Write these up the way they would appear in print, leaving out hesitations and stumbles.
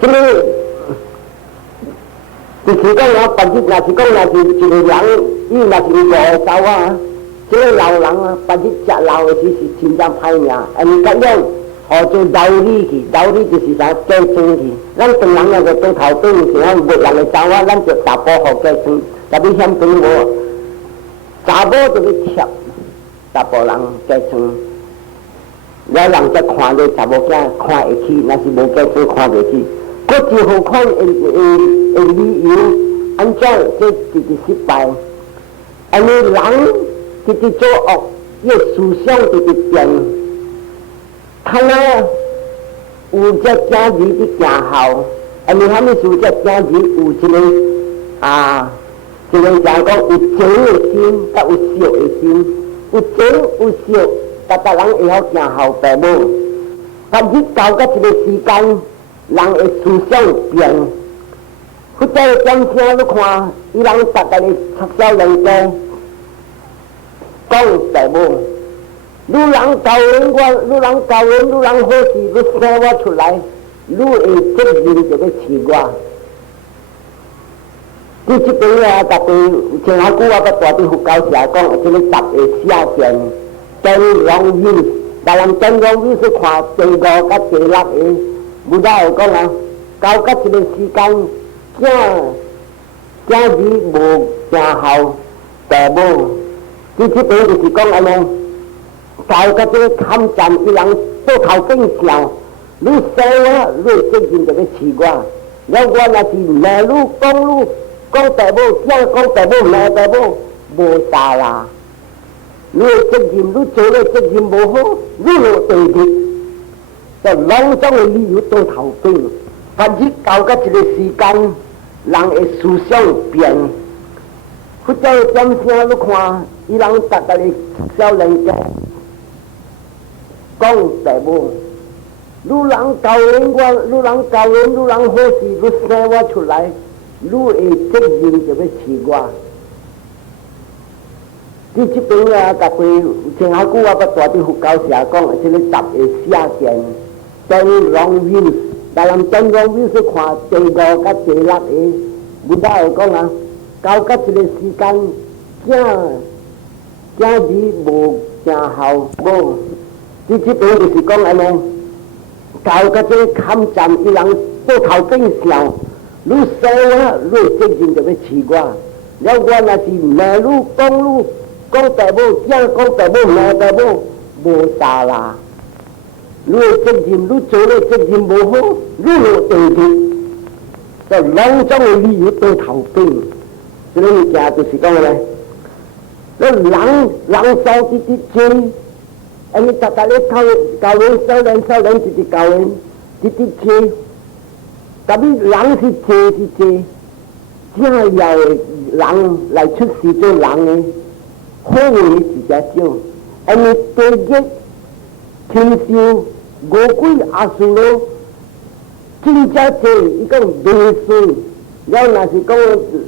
这个就是讲啊，别日若是讲若是一个人，伊若是五走啊，这个老人啊，别日食老的时是真正歹命，因甲样好做老李去，老李就是啥加装去。咱当人那个当头边是啊，没人的走啊，咱就查甫好加装，特别嫌装无，查某就要贴查甫人加装。了人才看到查某囝看会起，若是无加装看袂起。各一好看的理由，安怎这直失败？安尼人直做恶，伊思想直变。看啊，有只正字伫行后，安尼喊你说只正字有一个一个人讲有情的心，甲有笑的心，有情有笑，逐人会晓行后爸母。但是到一个时间。人的思想变，或者讲声你看，伊人逐个咧插小人家讲父母，愈人教人我，愈人教人，愈人好事，愈生我出来，愈会责任就要饲我。你这边啊，特别前下久我甲大啲佛教社讲，这个10个下见，真容易，但人真容易是看第5甲第6个。不知会讲啊，到甲一个时间，仔子无行后，父母，这边就是讲安尼，到甲这个抗战，伊人做头边上，愈生我，愈责任就要饲我。了我若是骂愈讲父母，仔讲父母，骂父母，无啥啦。愈责任愈做咧责任无好，愈落地铁。就拢总的理由到头边，但是到甲一个时间，人的思想变，或者点声你看，伊人逐个咧小人家讲父母，愈人教人我，愈人教人，愈人好事，愈生我出来，愈会责任就要饲我。你这边啊，特别前下久我甲大啲佛教社讲，这个10个下见。真容易，但人真容易是看第5甲第6个，不知会讲啊。到甲一个时间，仔子无行后无，你这边就是讲安尼。到甲这个抗战，伊人做头边上，愈生我，愈责任就要饲我。了我若是骂愈讲父母，仔讲父母，骂父母，无啥啦。愈责任愈做咧责任无好，愈落地铁，就拢总的理由到头边。所以物件就是讲咧，那人少啲做，安尼逐个咧教人少年一直教人一直做，特别人是做，只要的人来出世做人的，好的是只少，安尼地铁天寿。5鬼阿叔咯，真正多，伊讲未衰。了若是讲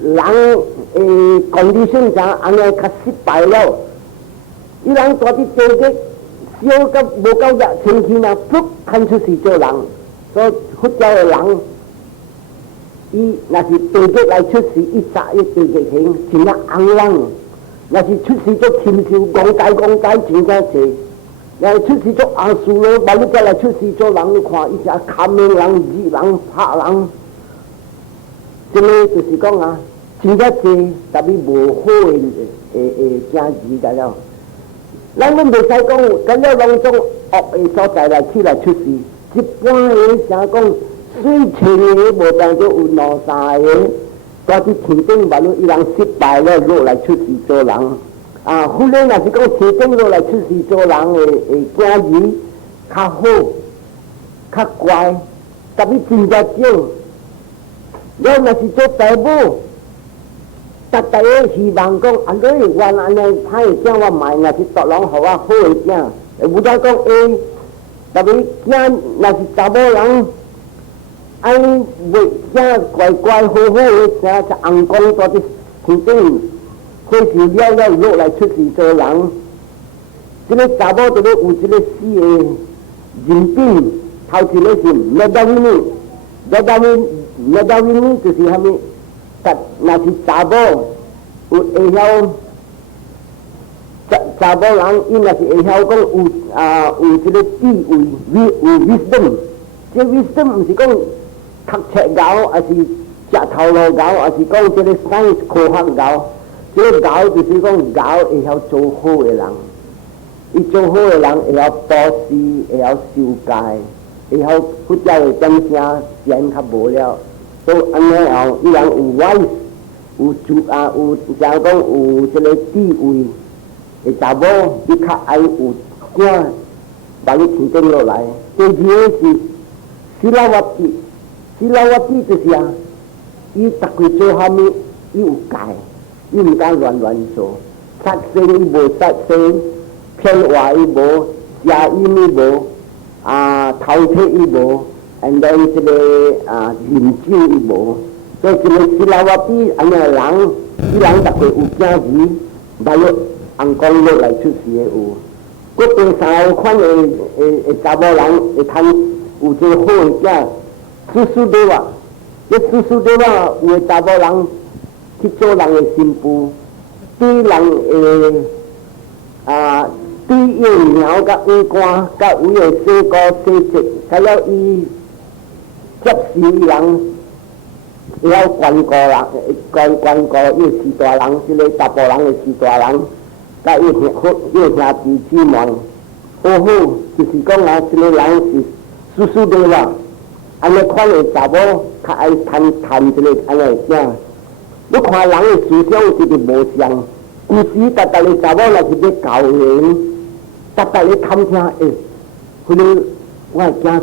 人condition上安尼较失败了，伊人大啲地铁小甲无够热天气呐，噗看出是做人。所以佛教的人，伊若是地铁来出世，伊扎一地铁行，真正红人。若是出世做天寿，讲解真正多。来出世做阿叔咯，万一再来出世做人，你看伊只砍人、日人、拍人，这个就是讲啊，真正多，特别无好的正字个了。咱袂使讲，咁了拢种恶的所在来起来出世，一般的啥讲水清的无当做有2-3个，到伫天顶万一伊人失败了，落来出世做人。后来若是讲提升落来出世做人的仔字较好、较乖，特别真正少。了若是做父母，逐个希望讲，你原安尼歹的囝我买，若是独人互我好的囝，有在讲特别囝若是查某人，安尼袂囝乖乖好好的，像红光在啲天顶。或是了落来出世做人，这个查某就要有一个死的人品，头一个是没道理，那到面就是虾米？那是查某有会晓查某人，伊若是会晓讲有这个智慧，有 wisdom。这 wisdom 唔是讲读册高，还是食头路高，还是讲这个 science 科学高？这个高就是讲高会晓做好的人，伊做好的人会晓保持，会晓修戒，会晓不叫的讲声钱较无了。都安尼后，伊人有 wise， 有假如讲有这个智慧的查某，伊较爱有囝，把伊提登落来。第二个是斯拉瓦蒂，斯拉瓦蒂就是伊逐个做虾米，伊有戒，伊唔敢乱做，杀生伊无杀生，骗话伊无，邪淫伊无，偷窃伊无。and then 这个饮酒伊无，所以这个斯拉瓦蒂安尼人，伊人逐个有正义，把了红光落来出事的有。佫第三款的查某人会通有这个好的囝，叔叔对话，这叔叔对话有的查某人去做人的新妇，对人的对伊的苗甲五官甲有的细高细节，还要伊。接事人，会晓管顾人，管顾伊是大人，即个查甫人的是大人，甲伊兄弟姊妹，好好就是讲即个人是叔叔对啦。安尼款的查某较爱谈即个安尼囝。你看人的思想就是无相，有时逐个查某若是要教人，逐个探听迄个我的囝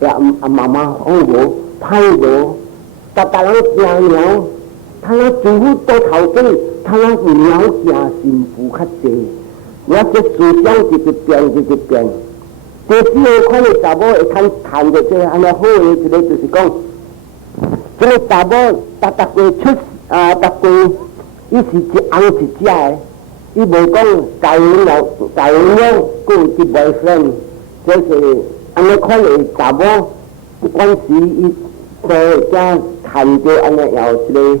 婿妈妈好无，歹无，逐个人惊鸟，他那政府到头顶，他那鸟惊幸福较济，我这思想就是变。第四个款的查某会通谈的这安尼好的一个就是讲，这个查某逐个逐个伊是一红一只的，伊无讲交往了，佫有一 boyfriend， 这是。安尼款的查某，不管是伊所只看到安尼后一个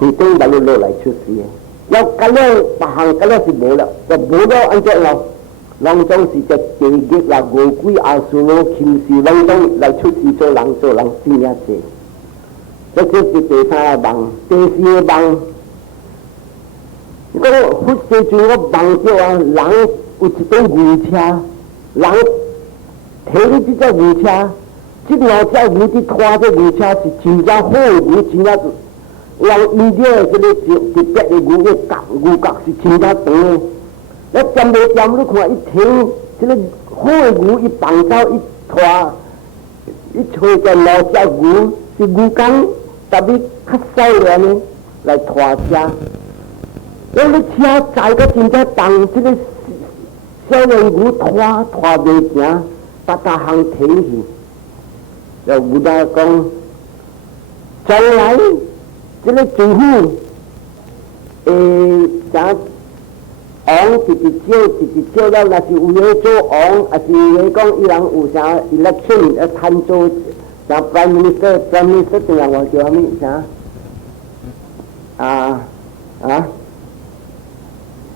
天顶把你落来出事的，要甲了别项甲了是无了，就无了安怎样？拢总是只地狱啦、恶鬼、阿修罗、禽兽，拢总来出事做人真呀济。这是第三个梦，第四个梦，你讲忽时阵我梦到人有一种牛车，人。摕你这只牛车，这两只牛伫拖这牛车是真正好的牛，真正人印度的这个特别的牛角是真正长的。那占袂占？你看伊摕这个好的牛，伊放走伊拖，伊找个两只牛是牛工，特别较少量的来拖车。那你车载个真正重，这个小的牛拖袂行。大项提去，就有在讲，将来这个政府，咱王直招了，那是有咧做王，还是咧讲伊人有啥 election 参做啥 prime minister 定样话叫啥物啥？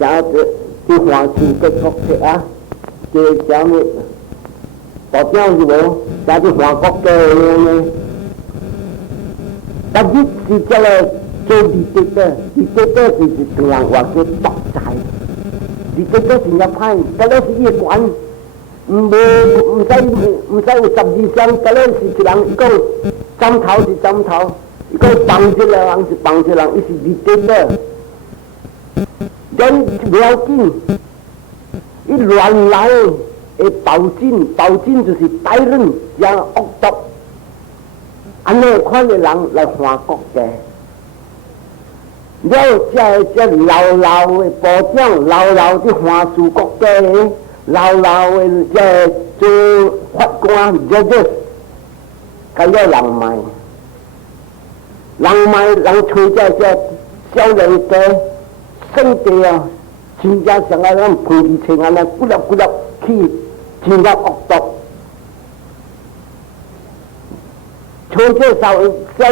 啥去华侨的国籍叫啥物？代表是无，但是韩国的呢，但是是这个做地的就是这样话叫独裁，地的是要派，这个是一管，唔使有12项，这个是一人一个针头是针头，一个绑一个人是绑一个人，伊是地的，人不要紧，伊乱来。暴君就是歹人加恶毒，安尼款的人来换国家。了这老的部长，老的换属国家的，老的这做法官，甲了人卖，人吹这小人家，生地真正像咱陪地青安尼，骨碌去。真正恶毒，推这小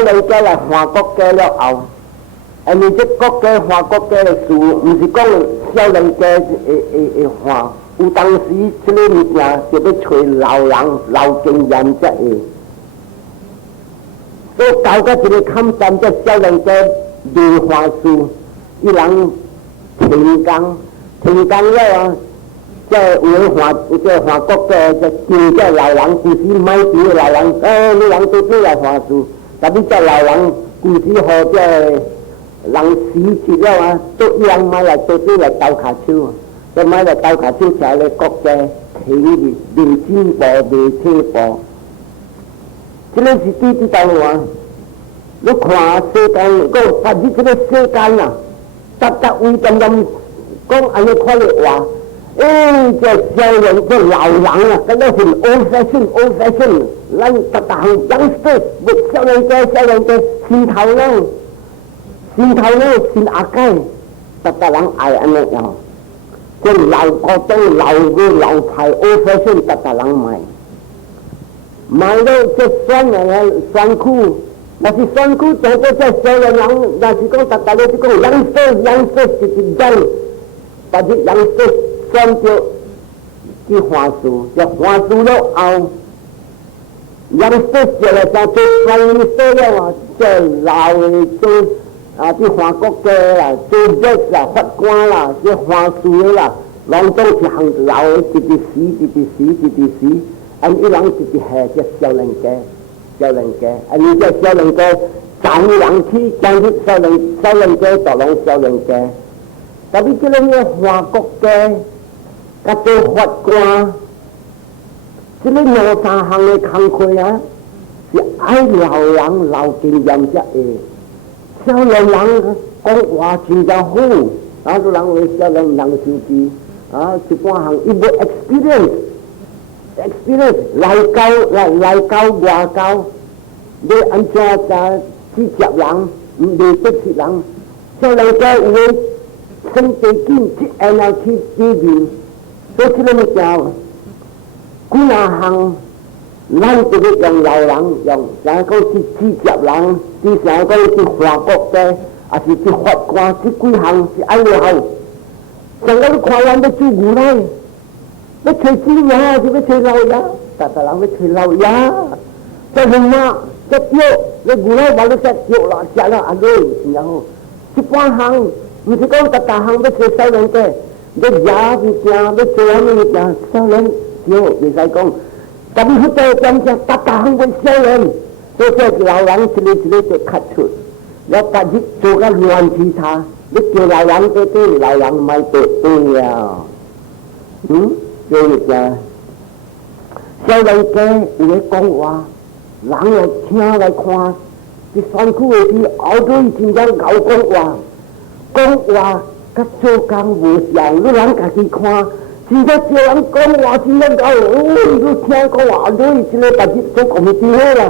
人家来华国家了后，你这国家华国家的事，唔是讲小人家会华，有当时这个物件就要找老人老经验才会。所以搞到这个抗战，这小人家莲花树，伊人停工了啊！在有华国家在叫这老人，故事买住老人，你人都都来华树，但你这老人故事和这人死去了啊，都一样买来都来斗卡手，就买来斗卡手才来国家停的未进步未退步。这个是对道啊！你看世间，个发展这个世间啊，达为咁讲安尼看嚟话，这小人这老人啊，咁样是 old fashion，咱达行 youngsters， 小人嘅心头咧，心阿解，达人爱安尼样，这老国中老嘅老派 old fashion， 达人买到这酸嘅酸苦。那是酸苦做到这小人，那是讲大家是讲youngsters是真，但是youngsters酸就去花树，就花树了后，youngsters就来做酸了啊，这老的做去华国家啦，做热啦，法官啦，这花树啦，拢都是行老的一直死，伊人一直下这小人家。你这小人家长人去，将去小人家到拢小人家，但是这个华国家，甲做法官，这个两三项的工课啊，是爱老人老经验才会。小人讲话真正好，然后人为小人手机一般项伊无 experience 来教外教，你安怎去接人，唔未得是人，小人家有嘅身体紧，去安那去治病，所以这个物件，几啊项，咱就要用老人用，然后去接人，然后去华国家，还是去法官，这几项是爱了后，上到你看人要做无赖。要找子牙，就要找老牙，大人要找老牙。这什么？这药，你古来话你食药啦，食了阿累，然后一般行，唔是讲大行要找小人家，要牙物件，要做啥物件，小人药袂使讲。但是在真正大行为小人，所以这老人一个就咳出，要把你做个乱其他，你叫老人对老人咪对呀，就是讲，小人家有咧讲话，人来听来看，这酸苦的事，后头伊真正搞讲话甲做工无效，你人家己看，真正叫人讲话真正搞，你听讲话，你真个把这做committee好啦，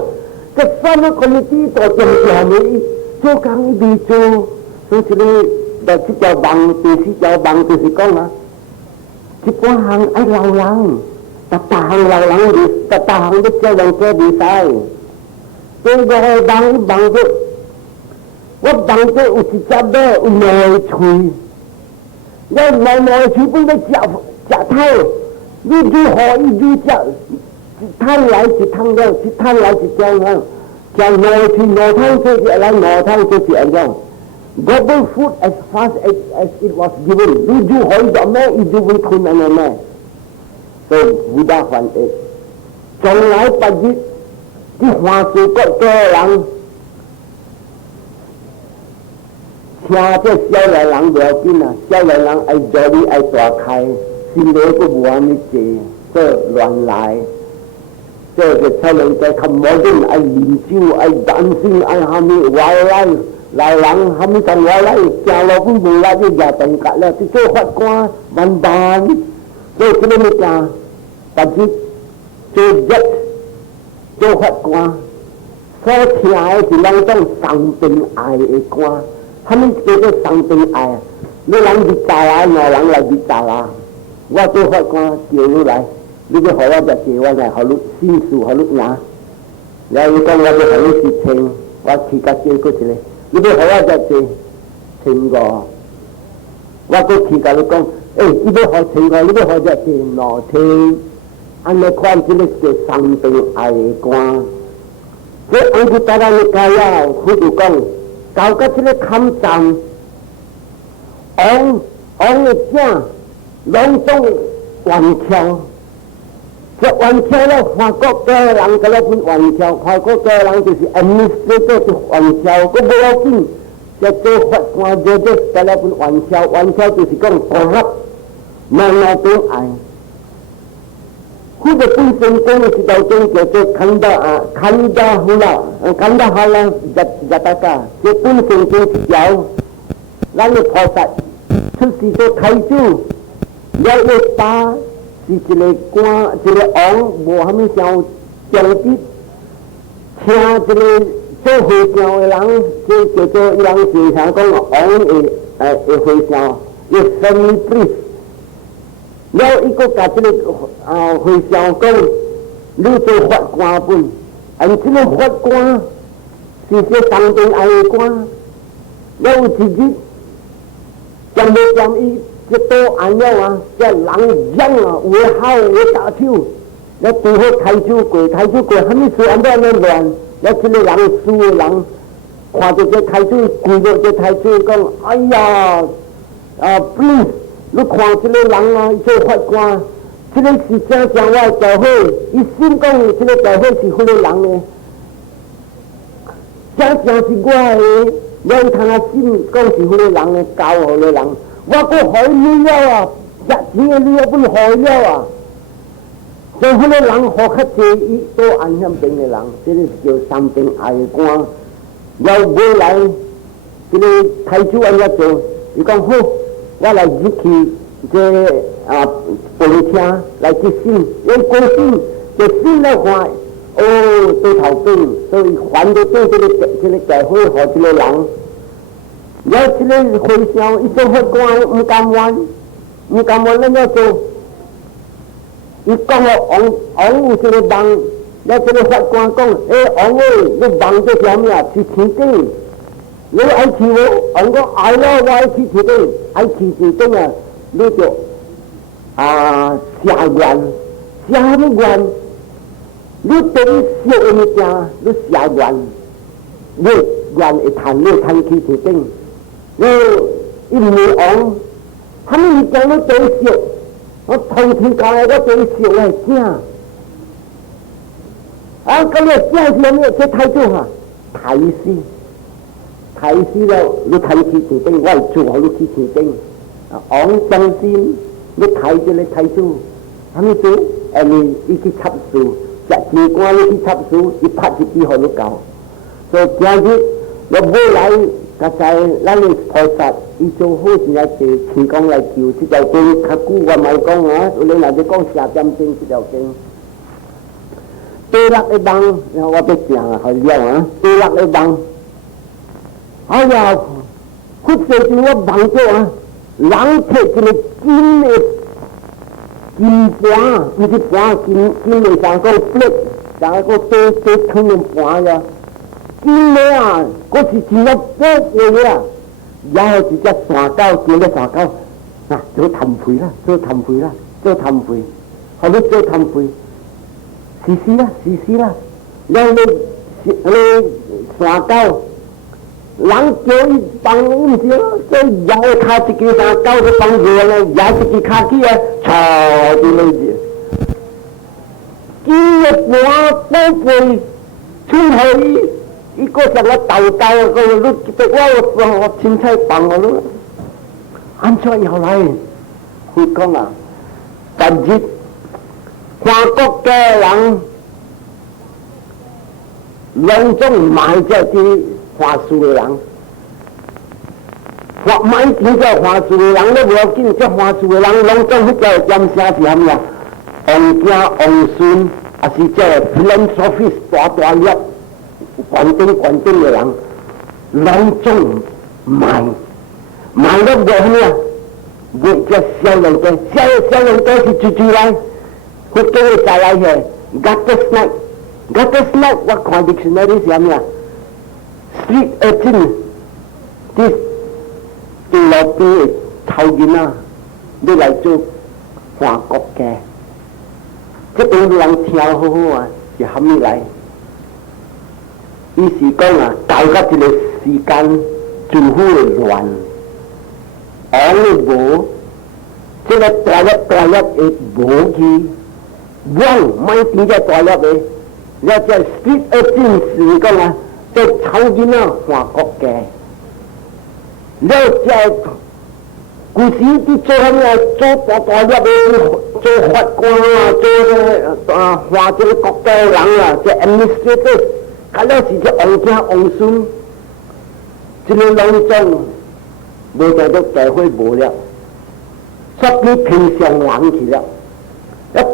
这三个committee大正常的，做工伊未做，所以这个这条网，第四条网就是讲啊。一般行爱老人，大行老人大行的小人家袂使。所以我忙着，我忙着有一只猫有两个喙，我两个喙本来食透，你就何以就食，一汤来一汤了，一汤来一汤了，食两个喙两汤就是来两汤就是安样。Gobble food as fast as it was given. 你就可以做咩？你就會吞安尼咩？所以武大反對，從來不日啲華氏國家人，聽這小人不要緊啊，小人愛做你愛大開，心裏都無安尼濟，這亂來。這個小人家看冇人愛飲酒，愛dan性，愛蝦米玩來。老人他们同我来，家老公无来就也等格了，去做法官、文办，做这个物件，但是做一做法官，所听的是两种上病爱的官，他们叫做上病爱，你人去查啦，老人来去查啦，我做法官叫你来，你就和我就叫我来，和你申诉，和你拿，然后伊讲我要互你是千，我去甲借过一个，你要互我才借1500，我佫去甲你讲，你要互1500，你要互才借2000，安尼看即个叫三病爱官。这安去台湾的街啊，佢就讲，到甲即个坎站，王的正拢总弯翘。这弯翘了，法国嘅人甲咱分弯翘，法国嘅人就是administrator是弯翘，佢无要紧。这做法官做做甲咱分弯翘，弯翘就是讲corrupt，都爱。佢哋本身講嘅時候中叫做Kanda Hala Jataka， 這本身就有，咱嘅菩薩出世做太子，了一打是一個官，一個王，無蝦米像將職，請一個做會長嘅人，即叫做伊人時常講王嘅會長，叫 family priest。了伊個甲即個會長講，你做法官本，即個法官是說上邊愛官，了有一日，將要將伊一刀按了啊，這人癢啊，有好有打手，了拄好太子過，蝦米事安怎樣亂，了即個人輸嘅人，看到這太子跪到這太子講，哎呀，please。你看这个人啊，做法官，这个是正我教会，伊心讲这个教会是迄个人的，正是我的，了通啊心讲是迄个人的，教好的人，我佫害你了啊，值钱的你也不害了啊，所以迄个人好较济，伊都安向边的人，这个是叫三边爱官，了未来这个太子安怎做？伊讲好。我来入去这poli车来接信，因过信这信来看，都头边，所以还得对这个教会和这个人，然后这个会上一做法官唔甘愿咱要做，伊讲王有这个梦，然后这个法官讲，王你梦这什么啊？是天顶。你愛去我，我講愛啦，我愛去天頂，愛去天頂啊！你就下願，下乜願？你對小物件，你下願，你願會談，你談去天頂，你一年王，他們物件你對小，我同天講我對小來正，咁你正是咩？這太做下，太師。太師了，你睇去天頂，我係做好你去天頂。昂正先，你睇住你睇住，咁你做，你去插樹，日子過你去插樹，你拍一支好你搞。所以今日我未來，就係咱嘅菩薩，伊做好時來做持講來求，這條經較久我冇講啊，你嗱就講下點經這條經。對落一幫，然後我都講啊，好了啊，對落一幫。哎呀，佢最近我忙咗啊，人摕一個金的金盤，唔是盤金的上個 plate， 上個多吞嘅盤呀，金的啊，嗰是真係寶貴嘅啊，然後一隻山狗，叫咧山狗，嗱做氹肥啦，做氹肥，後你做氹肥，試啦，然後你山狗。人叫伊放唔少，所以搖卡一支山狗去放熱咧，搖一支卡起啊，吵住你隻。金嘅盤寶貴，出去伊個成個豆個你我凊彩放我咯，安怎又來？佢講啊，近日華國嘅人攏總買咗啲。華書嘅人，買錢叫華書嘅人都無要緊，即華書嘅人攏總迄個點寫是乜嘢？王家王孫，還是即 philanthropist 大粒，關頂嘅人，攏總買咗無乜嘢？無隻小人家是住來，佢叫佢帶來嘅，got the snack。Gutter snake 我看 dictionary 是啥物啊 ？street urchin， 啲在路边的偷囡仔，你来做换国嘅，这边人听好好啊，是虾米来？伊是讲啊，到甲一个时间，政府的乱，王的无，这个大粒的无去，王买点只大粒的，了这 street urchin 是讲啊，在偷囡仔换国嘅，了这。古时啲做乜嘢？做大粒嘅，做法官啊，做换这个国家人啊，这 administrator， 佢了是只王家王孙，这个农庄无在到社会无了，说比平常人去了，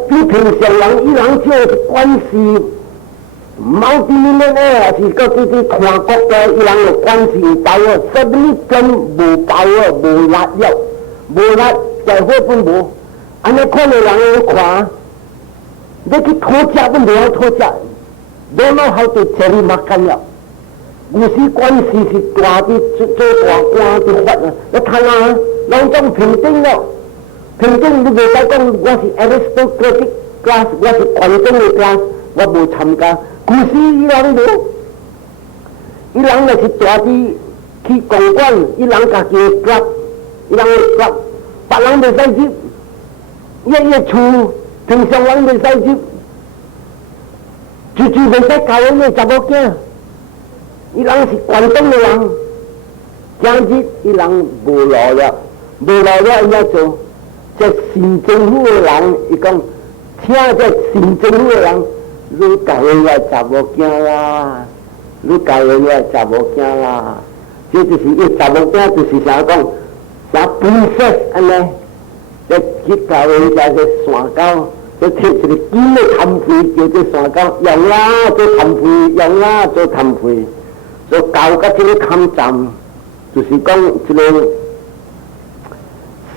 比平常人，伊人这关系。毛啲呢咧，是个啲看国家，伊人有关系包啊，什么根无包啊，无辣药，无辣社会本无，安尼看的人看，你去偷食都无好偷食，都冇好对这里马干了。有时关系是大啲，做大官啲法啊，你睇下，两种平等了，平等你袂使讲我是 aristocratic class， 我是群众的 class， 我无参加。古时伊人无，伊人若是大啲去公馆，伊人家己的club，伊人的club，别人袂使入，一厝平常人袂使入，就袂使教人的查某囝，伊人是关东的人，今日伊人无路了，无路了伊要做，这县政府的人，伊讲，请这县政府的人。你教人来查某囝啦，你教人来查某囝啦，这就是伊查某囝就是啥讲，啥 princess 安尼，这去教人家个山狗，这摕一个金的摊费叫做山狗，用啦做摊费，用啦做摊费，所以教到这个抗战，就是讲这个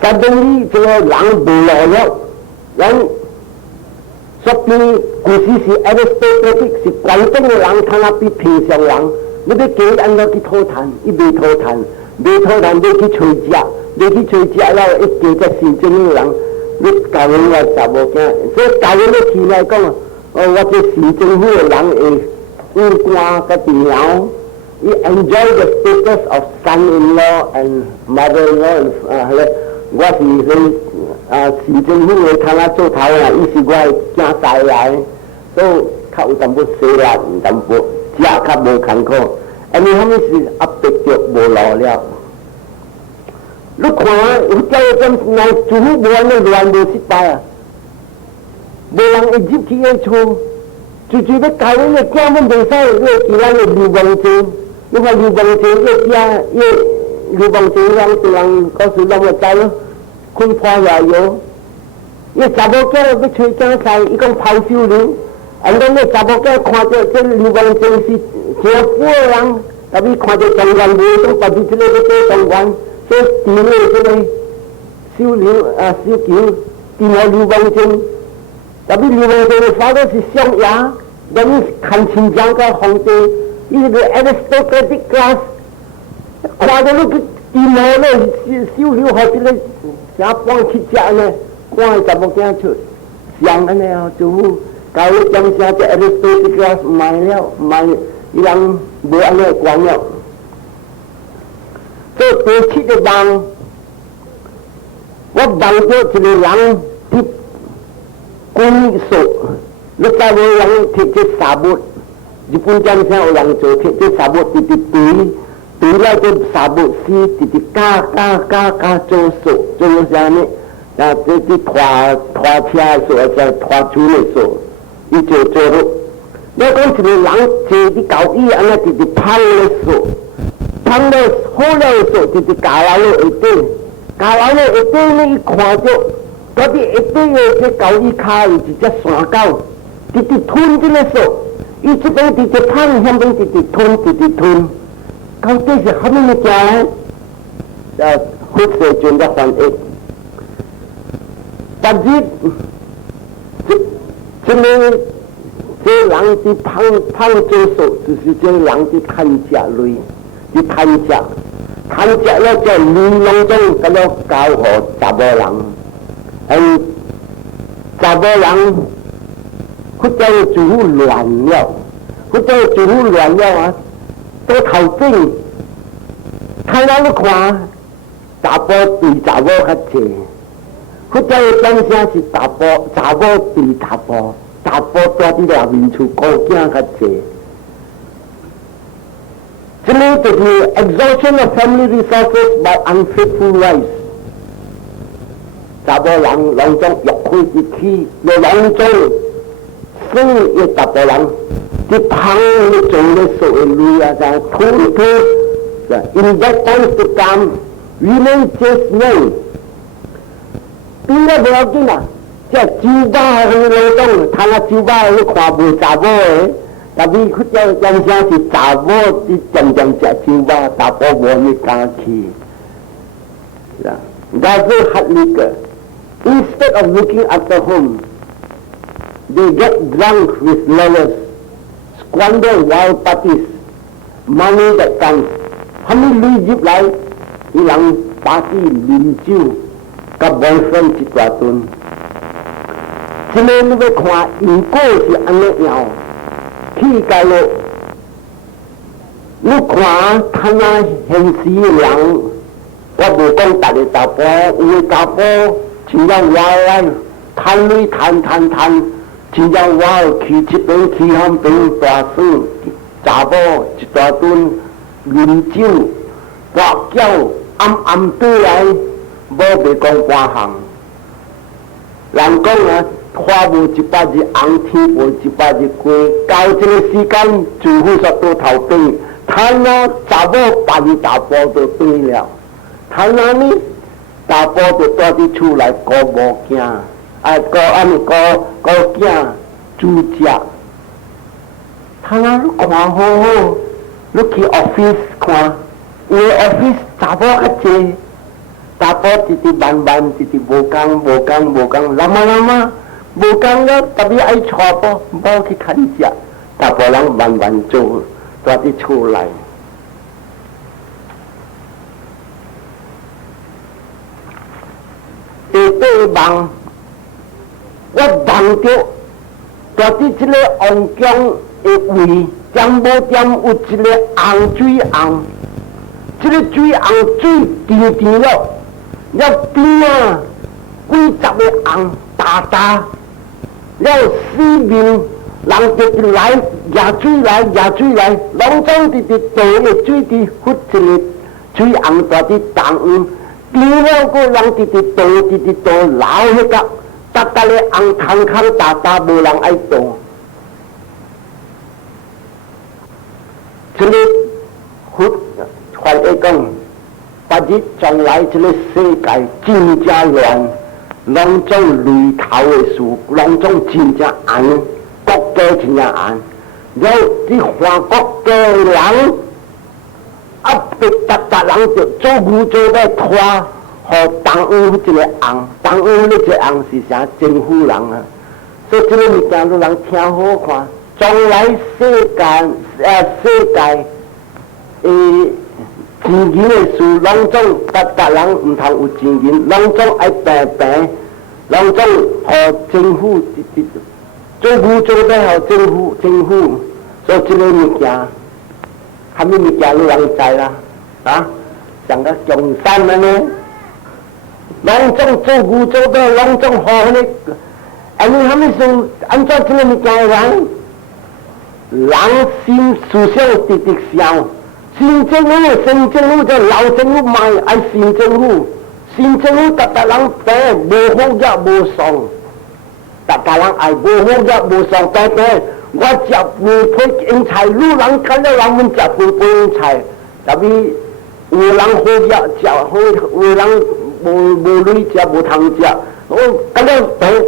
suddenly这个人无路了，人。说明古时是 aristocratic 是关东的人，他那比平常人，你要叫按怎去讨谈，伊袂讨谈，袂讨谈，你去找食，你去找食了，一叫这县政府人，你教人来查某囝，所以教人咧起来讲，我这县政府的人会武官甲治疗，伊 enjoy the status of son-in-law and mother-in-law，我是去。市政府的他那做头啊，伊是我的囝婿来，所以较有淡薄细力，淡薄食较无艰苦。安尼他们是压迫着无路了。你看，有叫伊讲，来政府无安尼乱无失败啊，无人会入去个厝，就要教恁个囝们袂使，你其他个流氓罪，你看流氓罪个囝，流氓罪人对人告诉人个知咯。困破也有，伊查某囝要找囝婿，伊讲抛手榴，咱个查某囝看着这流氓真是真富的人，特别看着状元无讲把你这个要做状元，所以电的这个手榴手球，电的流氓真，特别流氓真的发的是上牙，人看亲家个皇帝，伊个 aristocratic class， 看着你个电的咧手榴和这个。啥搬去食呢？赶查某囝出，像安尼啊，政府教你讲啥这 aristocratic 卖了，卖伊人无安尼管了。做第7个梦，我梦到一个人伫军所，你知无人摕这沙木？日本战争有人做摕这沙木直堆。除了这沙木丝，直加做锁，做啥呢？这拖车锁，再拖船的锁，伊就做好。你讲一个人坐伫高椅，安尼直抛的锁，抛了好了的锁，直架牢了下底，架牢了下底呢，伊看着，到底下底的这高椅骹有一只山狗，直吞这个锁，伊这边直抛，那边直吞。到底是什么物件？火车转个翻译。但是这个这人的胖做手，就是这人的贪食类，的贪食了在内容中，咁样教學查某人，查某人，佢就做亂了，佢就做亂了啊！到頭邊，睇到你看，查甫對查某較濟，佢就真正是查某對查甫多啲內面處個囝較濟。這裡就是 exhaustion of family resources by unfaithful wives。查某人當中欲開之氣，你當中生一查甫人，啲胖你做你所謂類啊，就土土，in that times to come, women just know。邊個不要緊啊？即係酒吧嗰啲當中，睇下酒吧嗰啲看無查某嘅。但係佢就真正是查某啲真正食酒吧，查甫無你敢去。That's so hard. Instead of looking after home, they get drunk with lovers, squander wild parties, money that comes. 他們累積來，伊人 party 啉酒，甲 boyfriend 一大頓。這個你要看，如果是安尼樣。去教育，你看睇下現時人，我無講大個查甫，有個查甫真正話來賺錢賺，真正話去這邊去那邊大耍，查甫一大頓啉酒，跋筊暗對來，無袂講半項。人講啊。花無一百日紅，天無一百日過，到這個時間，政府說到頭邊，睇下查某扮查甫就對了，睇下呢查甫就多啲出來過無驚，過驚主食，睇下你看好好，你去 office 看，因為 office 查甫較濟，查甫直直慢，直直無工，lama。無講了，特別愛錯波，冇去看食，查甫人慢做，多啲出來。第對望，我望到，多啲這個王江的位，點無點有一個紅水紅，這個水紅水甜了，要邊啊，幾十個紅大。了四面人直來，野水來，攏總直倒嘅水滴忽一個水紅大啲重，變了個人直倒，老迄個，大個紅空大，無人愛倒。這個忽或者講，把日將來這個世界真正亂。攏總雷頭的事，攏總真正紅，國家真正紅。然後啲華國嘅人，達人就做古做咧拖，和東歐一個紅，東歐呢個紅是啥？政府人啊！所以這個物件都人聽好看。將來世界錢銀的事，攏總達人唔通有錢銀，攏總愛平。攏總和政府做古做咧，和政府，所以這個物件，什麼物件你人知啦？像個中山安尼，攏總做古做咧，攏總和迄個，安尼什麼事？按照這個物件人心思想直想，新政府就老政府賣，愛新政府。新政府大人病無好也無爽，大人愛無好也無爽，但係我食肥配英菜，女人看到人們食肥配英菜，特別有人好也食好，有人無類食無通食，我咁樣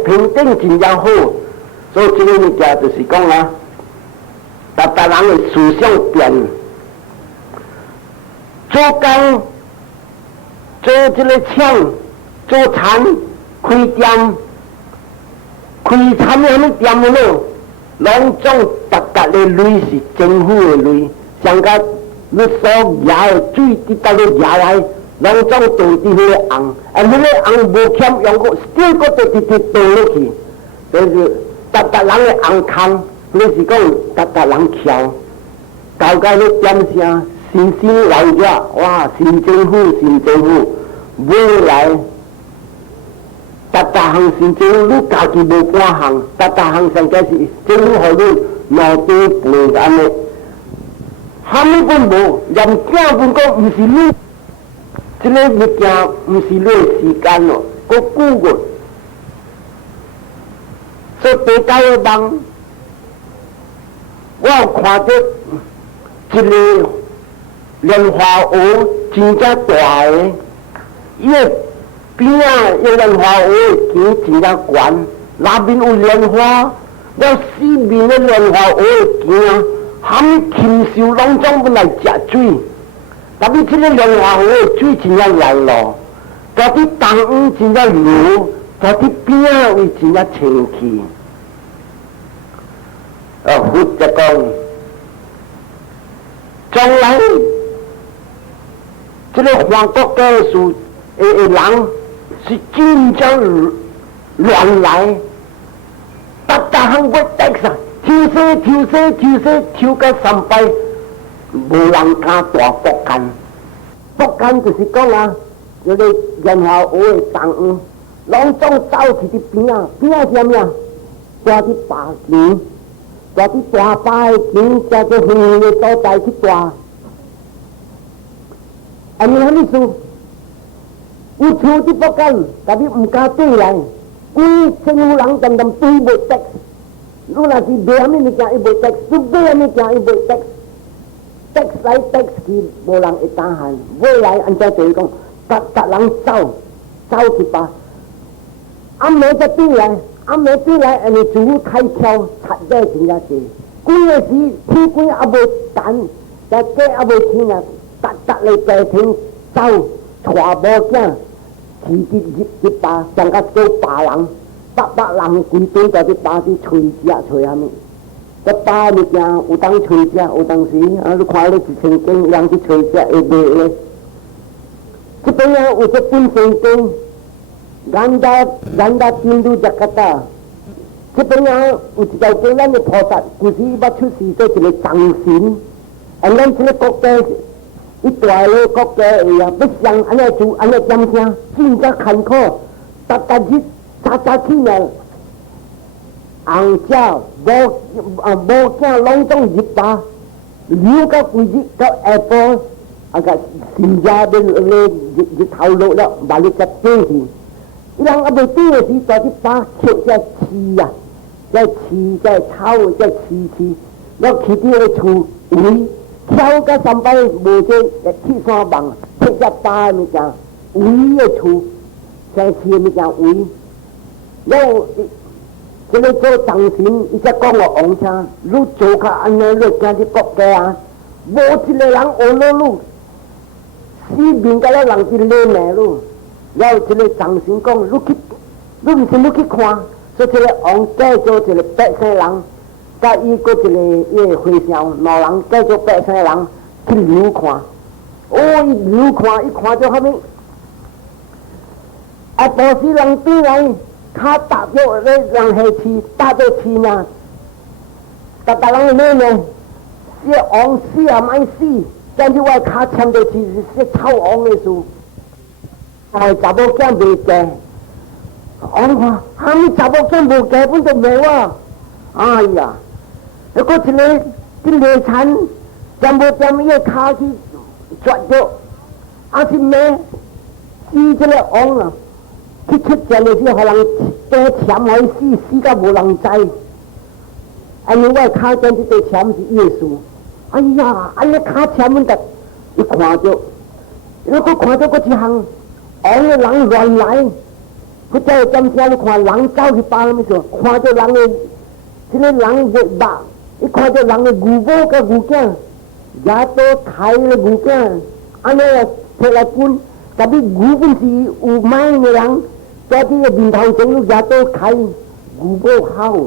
平等真正好，所以這個物件就是講啊，大人的思想變，做工。做這個廠，做產，開店，開什麼店咯？拢总大家的泪是政府的泪，像甲你所压的水滴到你压来，拢总倒伫迄个红，迄个红无欠用过，still个直直倒落去，就是大人的红空，就是讲大人翘，到甲你点声，新生老者，哇，新政府，未来。大项是政府，你家己无半项，大项上加是政府互你路地赔安尼，虾米本无，连正本讲毋是你，即个物件毋是你的时间咯，搁久过，所以地界的梦，我有看到一个莲花湖真正大个，伊个。边啊，有莲花湖行真啊悬，那边有莲花，了四面的莲花湖行啊，含禽兽拢总本来食水，但是这个莲花湖的水真啊来咯，到底东岸真啊流，到底边啊位真啊清气。佛就讲，将来这个韩国教授的人。是真正乱来，大项要得上，抽到3摆，无人敢大国干。国干就是讲啊，这个莲花湖的东岸，拢总走去伫边啊是啥物啊？抓伫扒钱，抓伫大把的钱，抓伫远的所在去抓。安尼啥意思？有厝伫北干，但你毋敢对来，规政府人单对无得。你若是买啥物物件，伊无得；你买啥物件，伊无得。得来得去，无人会打hand未来按照就是讲，逐人走去吧。暗暝才对来，安尼政府开窍，拆得真正济。规个时天光也无干，但家也无清啊，逐个白天走，带无囝。自己入扒，上甲做扒人，百人规堆在啲扒啲吹食吹虾米？个扒物件有当吹食，有当时你看你1000斤人去吹食会卖咧。这边啊有只本身经，人家进入加达。这边啊有一条经，咱的菩萨古时捌出世做一个藏神，咱这个国家。一大个国家会啊，要像安尼做安尼点声，真正坎坷，逐日早起来，红鸟无囝拢总入扒，留到规日到下晡，个新家的日头落了，万日才转去。伊人还未转的时，就去扒捡只刺啊，只刺只草只刺，了去伫个厝围。跳到3摆无这去山网，摕只大物件围个厝，生气物件围。了，这个做藏神，伊才讲我王车，你做较安尼，你惊你国家啊？无一个人学了你，死命甲了人去勒命你。了，这个藏神讲，你毋是你去看，所以这个王改做一个百姓人。甲伊搁一个伊个会上老人叫做百姓人去留看，伊留看，伊看到虾米？大时人对来，脚踏着咧人下去，踏着去呢，逐人咧呢，这王死也莫死，但是我脚牵着去是臭王的事。查某囝袂嫁，王看，虾米查某囝无嫁，本就没啊！哎呀！还佫一个去累残，全部踮伊个骹去抓着，是咩？死这个王啊！去出战的时候，互人多签互伊死到无人知。安尼我骹踮这块签是伊个事。哎呀，安尼骹签阮得伊看着，伊佫看着佫一项王个人乱来，佫再踮声你看人走去扒啥物事，看着人个这个人个目。伊看到人的牛母甲牛囝，也都开了牛囝，安尼啊摕来分，但是牛本是有买的人，在这个面头前也都开牛母好，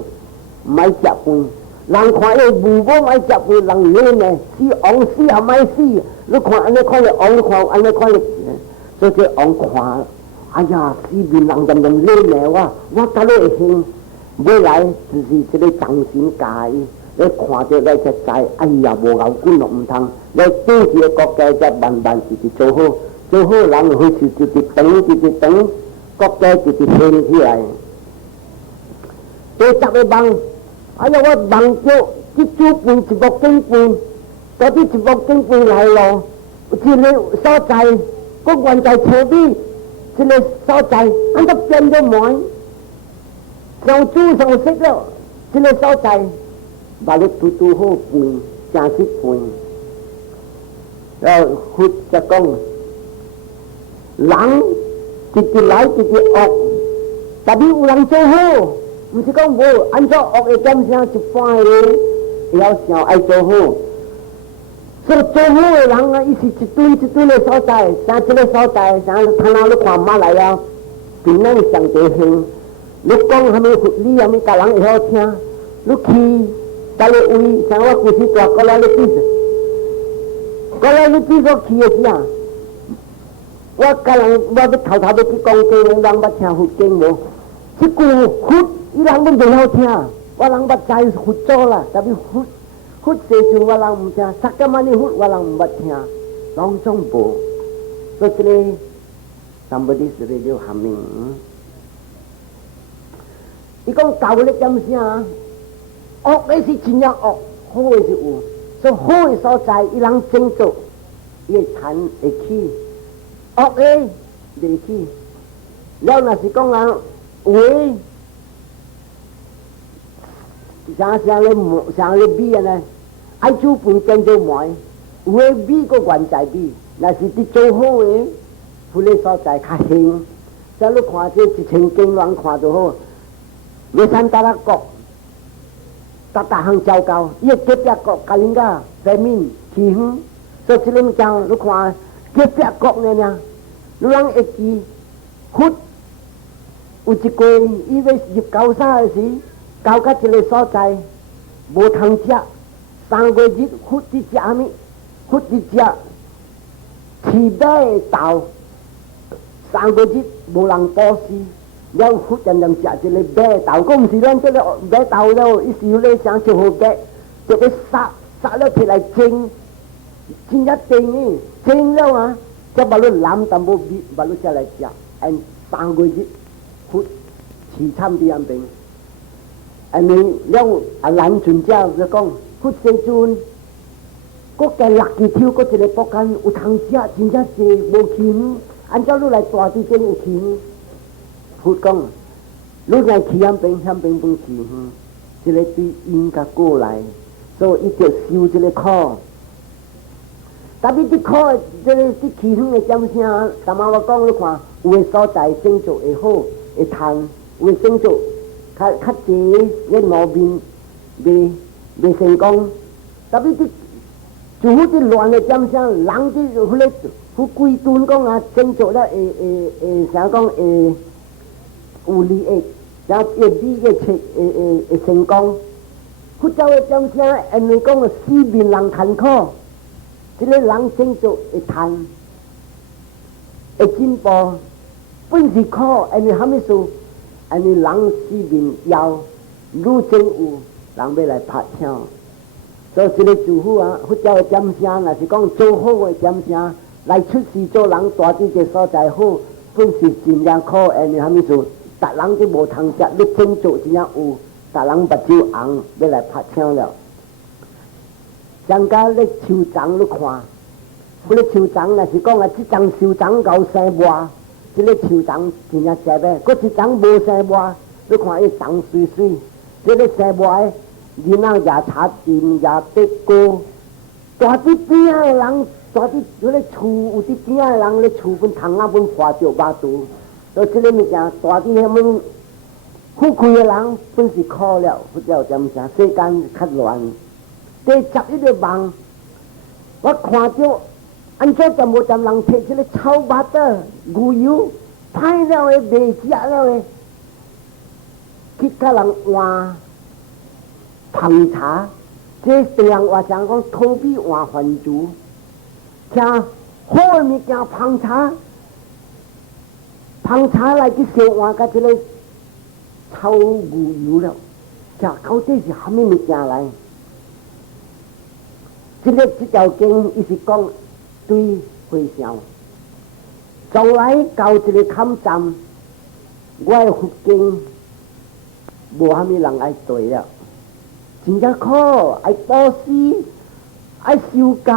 买食饭，人看伊无无爱接为人脸呢，死昂死还咪死，你看安尼看你昂，你看安尼看你，所以这昂看，哎呀，死面人人人脸呢，我甲你会兴，未来就是这个掌心界，你看到你才知，哎呀，无牛官都唔通，你对住个国家就慢慢直做好，做好人去直等，國家直興起來。對十個幫，哎呀我幫咗啲豬半一木經半，嗰啲一木經半嚟咯，一個所在，個運在前邊，一個所在，按照變咗滿，上豬上色咯，一個所在，把你嘟好半，正式半，然後佢就講，人。直來直惡，但係有人做好，唔是講無，按照惡嘅點聲一般嘅，要想愛做好。所以做好嘅人啊，伊是一頓嘅所在，像這個所在，像睇下你看馬來啊，邊樣上地興，你講係咪佛理係咪教人會好聽？你去，但係為像我故事大過來你知，過來你知所去嘅時啊。我甲人，我要偷偷要去講經，人捌聽佛經無？即句佛，伊人都未好聽，我人捌知佛祖啦，但係佛世尊我人唔聽，薩迦牟尼佛我人唔捌聽，兩種無。所以這裡somebody是嚟了下面，伊講教你點聲，惡嘅是真正惡，好嘅是有，所以好嘅所在，伊人整做，伊會談會起。惡嘅未起，了若是講人為像你比呢，愛做本真做賣，為比個原在比，若是啲做好嘅，佢哋所在較興，所以你看這一千經人看就好，你看大家國，大行糟糕，伊個隔壁國甲人家人民欺負，所以這裡講你看。隔壁國呢？你人會記，佛有一個伊要入教沙嘅時，教到一個所在，無通食，3個月佛佇食啥物？佛佇食飼馬豆，3個月無人保施，了佛人食一個馬豆，嗰唔是咱這個馬豆了，伊是咧想做好馬，就去殺了起來蒸，蒸一蒸呢。蒸了啊，就把你攬淡薄米，把你下來食，按3個月，佛持參啲人病，按你了啊南傳教就講，佛世尊，嗰個六支跳嗰一個博間有通食，真正是無錢，按照你來大啲真有錢，佛講，你來持香病本持，這個對應該過來，所以一定要受這個苦。但係啲苦，即係啲氣氛嘅點聲，但係我講你看，有嘅所在成就會好，會談，有嘅成就較濟，嘅路面未成功。但係啲做啲亂嘅點聲，人啲佢咧，佢規頓講啊，成就咧想講有利益，然後利益會成功。佢走嘅點聲，人哋講四面人勤苦。這個人成就會談，會進步，本是苦，人哋蝦米數，人哋人四面要愈真有，人要來拍槍。所以這個祝福啊，佛教嘅點聲，若是講做好嘅點聲，來出世做人大啲嘅所在好，本是真正苦，人哋蝦米數，達人都無通食，你成就真正有，達人目睭紅，要來拍槍了。人家咧手掌你看，嗰啲手掌若是講啊，即張手掌夠生活，即個手掌真正食咩？嗰一張無生活，你看伊長水水，即個生活誒，然後也插電也得過，大啲邊嘅人，大啲嗰啲厝有啲邊嘅人咧厝本窗啊本花著巴肚，所以即個物件大啲遐本富貴嘅人本是苦了，佛教點聲，世間較亂。第11個夢，我看到按照就冇咁人摕出嚟炒白的牛油，歹了嘅未食了嘅，去甲人換烹茶，这东洋话讲讲土比换还珠，像好物件烹茶，烹茶来去烧换个这个炒牛油了，像到底是什么物件来？这条经伊是讲对回想，将来到这个坎站，我的福经无虾米人爱对了，真正苦，爱布施，爱修戒，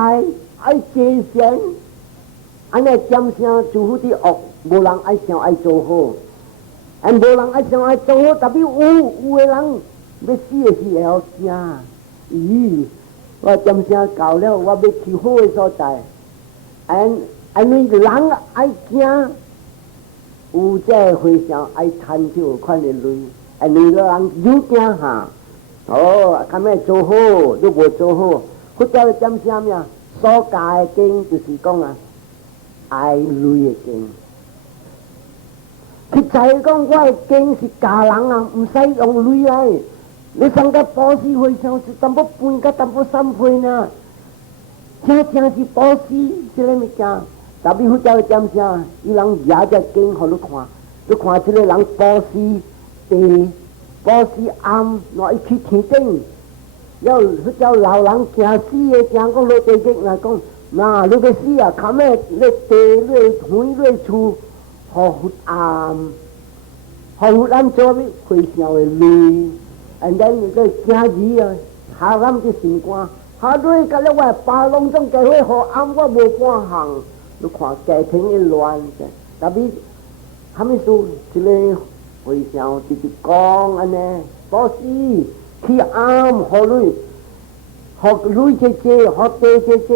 爱节俭，安尼点声祝福的恶，无人爱想爱做好，无人爱想爱做好，特别有的人要死的时候惊，咦？我点声到了，我要去好的所在，安尼人爱惊，有这回想爱贪少款的类，安尼个人有惊哈。哦，看咩做好，都无做好，或者点声咩？所教的经就是讲啊，爱类的经。实在讲，我的经是教人啊，唔使用类来。你上个保持回想是淡薄半个淡薄3倍呢，正是保持这个物件。特别好叫点声，伊人也只经互你看，你看这个人保持地、保持暗，我一去天顶，要好叫老人惊死的，讲讲落地经来讲，那你要死啊，看咩？你地、你水、你厝，好暗，好暗做咩？回想的累。and then 你个家己啊，下暗的心肝，下对个了我巴龙中计会好暗，我无半项，你看家庭一乱嘅，特别他们说一个回想就是讲安尼，保持去暗好累，学累姐姐，学地姐姐，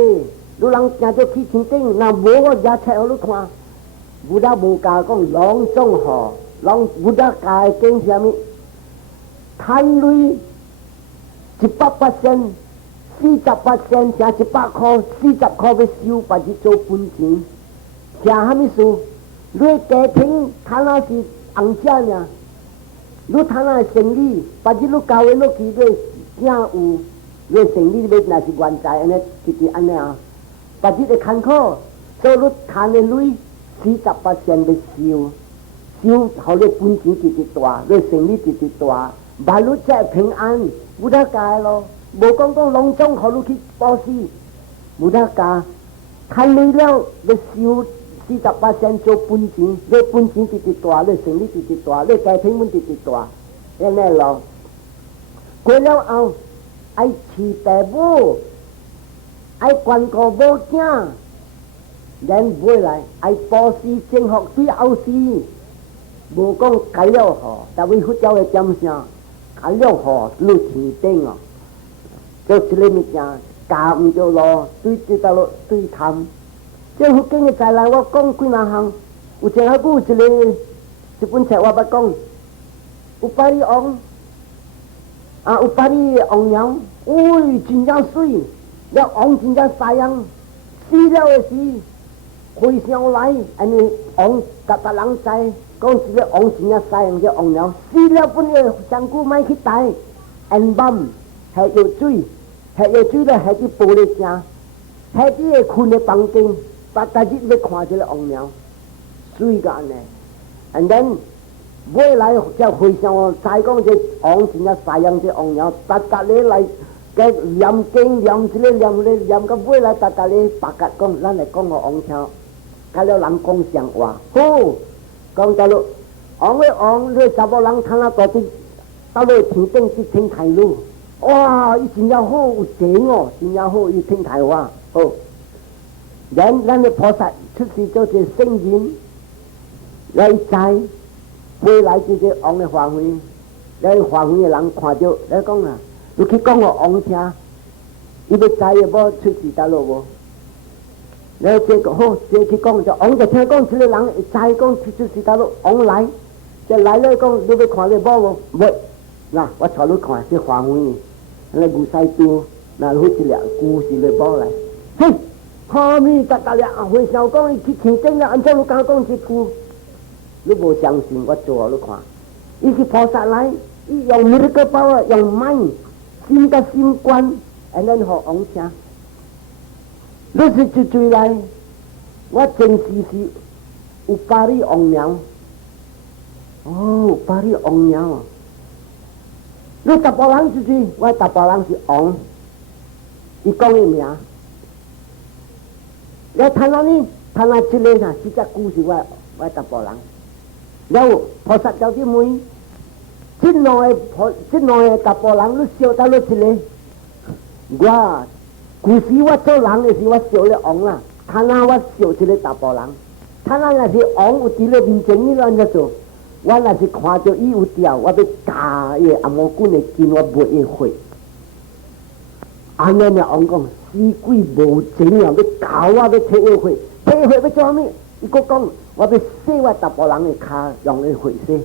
你人行到去天顶，那无我也切互你看，不但无教讲两种好，两不但教经啥物。贪累100%，40%成100块，40块要收，把去做本钱。像虾米事？你家庭贪那是红钱呀，你贪那生意，把去你交的你去你正有，你生意要那是原债安尼，就是安尼啊。把去的坎坷，所以你贪的累40%要收，好你本钱直直大，你生意直直大。把你这平安，冇得解咯。冇讲隆重，互你去保持，冇得解。看你了，你收40%做本钱，你本钱直直大，你生意直直大，你家庭们直直大，安尼咯。过了后，爱饲爸母，爱关顾母囝，然未来爱保持正学对后事，无讲改了好，但为佛教的点声。啊，了好，你天顶哦，就这个物件，教唔着咯，对这道路对谈。这福建的再来，我讲几哪项？有一下古一本册我捌讲，有巴黎王，有巴黎王娘，喂，真正水，了王真正晒样，死了的时，回想来，安尼王达人知。讲一个王真正晒样只王娘，死了本来上古买去带，安밤下药水，下药水咧下啲玻璃声，下啲会困喺房间，大日要看这个王娘，水个安尼，and then 未来就回想再讲这王真正晒样只王娘，大日来嘅念经念这个念个未来大日白甲讲，咱来讲个王朝，甲了人讲上话，好。讲到了，王你查某人看那到底到了天顶去听台路，哇！伊真正好有钱哦，真正好伊听台话哦。咱的菩萨出世做些圣人，来知未来这个王的发挥，来发挥的人看到来讲啊，你去讲个王听，伊要知也无出世到了无？然后这个好，这去讲就王就听讲，这个人会知讲出世到了王来，这来了讲，你要看你无无？无，嗱，我带你看这发挥，那古西都，那好一个故事来报来，嘿，哈咪大家啊，回想讲伊去天顶了，按照你讲讲一句，你无相信，我做你看，伊是菩萨来，伊用miracle power，用mind，心甲心关，安尼互王听。你是一嘴来，我真是有把你王娘。哦，把你王娘哦！你达波人一嘴，我达波人是王。伊讲伊名。了谈下呢，谈下这个呐，这只故事我达波人。了菩萨叫你问，这两个达波人，你笑到你一个，我古时我做人的时，我笑了王啦。谈下我笑一个达波人，谈下若是王有伫咧面前，你安怎做？我若是看到伊有调，我要加伊阿毛棍的筋，我袂会会。安尼呢，王讲死鬼无情啊！要教我，要体会会，体会要做啥物？伊佫讲，我要洗我达波人的骹，用伊血洗。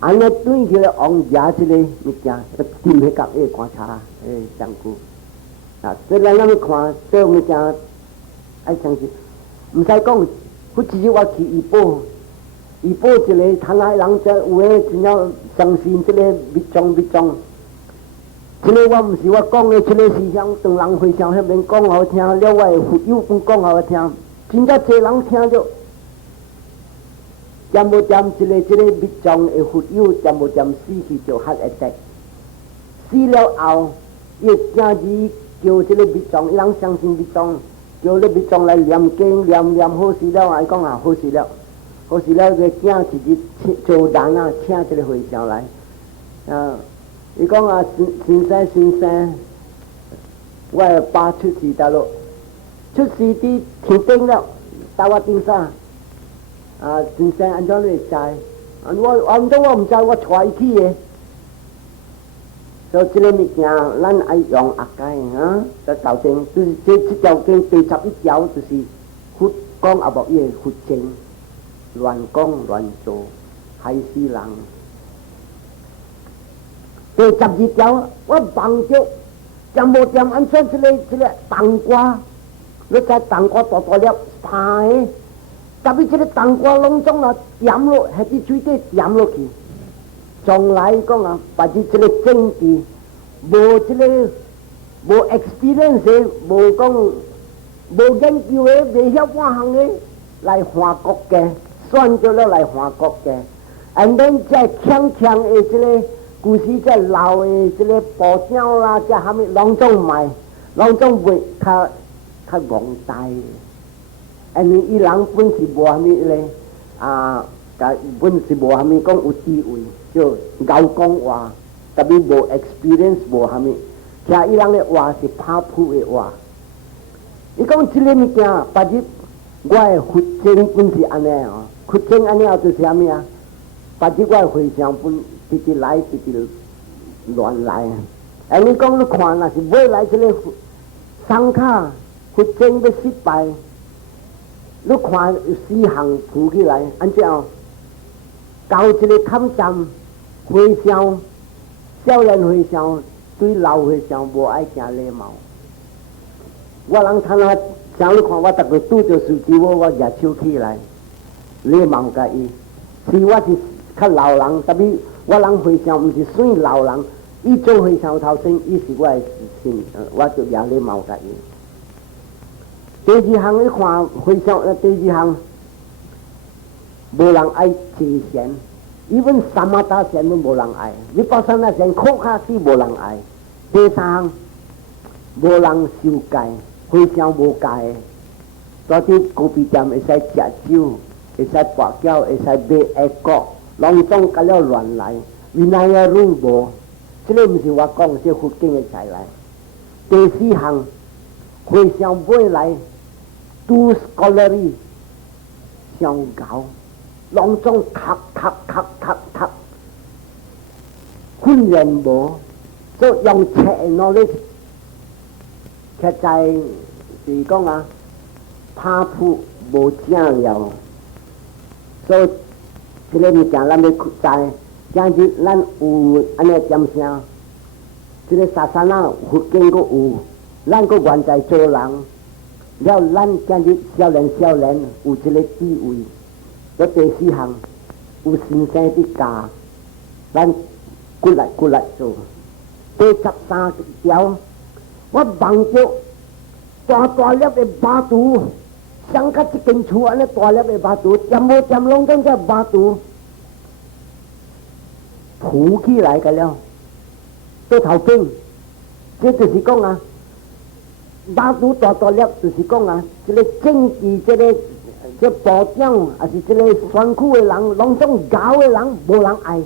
安尼转起来，王抓一个物件，要掂迄角个观察，上句。啊，所以咱要看做物件，爱相信，毋使讲，迄一日我去医保。医保一个谈来人者有诶，真了相信这个密宗。这个我毋是我讲的，这个思想当人会上迄边讲好听，了我的佛友分讲好听，真正侪人听着。掂无掂这个密宗的佛友，掂无掂死去就黑一滴。死了后，伊惊字叫这个密宗，伊人相信密宗，叫咧密宗来念经，念好事了，伊讲啊好事了。好是了，个请一日做人啊，请一个会上来。伊讲啊，先生，我的爸出事大陆，出事伫天顶了，打我顶啥？先生安怎你会知？我毋知，我带伊去的。所以这个物件，咱爱用阿解啊，这条经就是这条经第11条，就是佛讲也无伊的佛经。乱讲乱做，害死人。第12条，我望着，就无掂安怎这个冬瓜，你知冬瓜大大粒，大个，特别这个冬瓜拢总啊点落，喺啲水底点落去。从来讲啊，把这个政治无这个无 experience， 无讲无研究的，未晓半项的来换国家。选咗了来换国家，and then 再强的这个，古时在老的这个布料啦，即虾米拢总卖，拢总卖较戆大的。and 伊人本是无虾米咧，本是无虾米讲有智慧，就咬讲话，特别无 experience 无虾米，听伊人的话是拍谱的话。伊讲这个物件，把日我的佛经本是安尼哦。佛经安尼也做啥物啊？把这我回向本直直来，直直乱来。你讲你看，若是买来这个山卡佛经要失败，你看有4项铺起来，安怎样？到一个坎站回向，少年回向对老回向无爱行礼貌。我人看啊，像你看我逐个拄着事情，我举手起来。礼貌甲伊，是我是较老人，特别我人回向毋是算老人，伊做回向头先，伊是我的信，我就举礼貌甲伊。第2项你看回向，第2项无人爱祭神，伊本三马大神都无人爱，你把三马神靠下死无人爱。第3项无人受戒，回向无戒的，到啲咖啡店会使食酒。会使跋筊，会使买下角，拢总甲了乱来，原来也拢无。这个毋是我讲，这佛经的才来。第4项，会向买来，do scholarly， 上高，拢总读，训练无，所以用切攞咧，实在是讲啊，拍谱无正了。所以，这个物件咱要知，今日咱有安尼点声，这个沙山啊，佛经阁有，咱阁愿在做人，了咱今日少年有这个智慧。了第4项，有先生的教，咱骨力做。第13条，我望着大大粒的巴肚，像甲一间厝安尼大粒的巴肚，点无点拢总只巴肚浮起来个了，到头顶，这就是讲啊，巴肚大大粒，就是讲啊，这个政治这部长，还是这个选区的人，拢总搞的人，无人爱。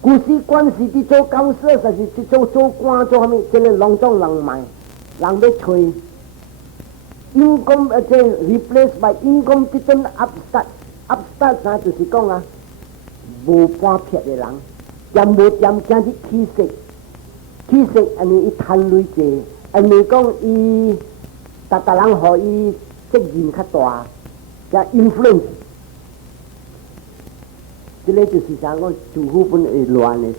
古时官是伫做公司，还是伫做官做啥物？这个拢总人卖，人要找。income 即 replace by incompetent upstart 啥就是讲啊，无半撇的人，点无点惊去起色，安尼伊贪累济，安尼讲伊，逐人互伊责任较大，加 influence， 这个就是啥讲政府本会乱的事，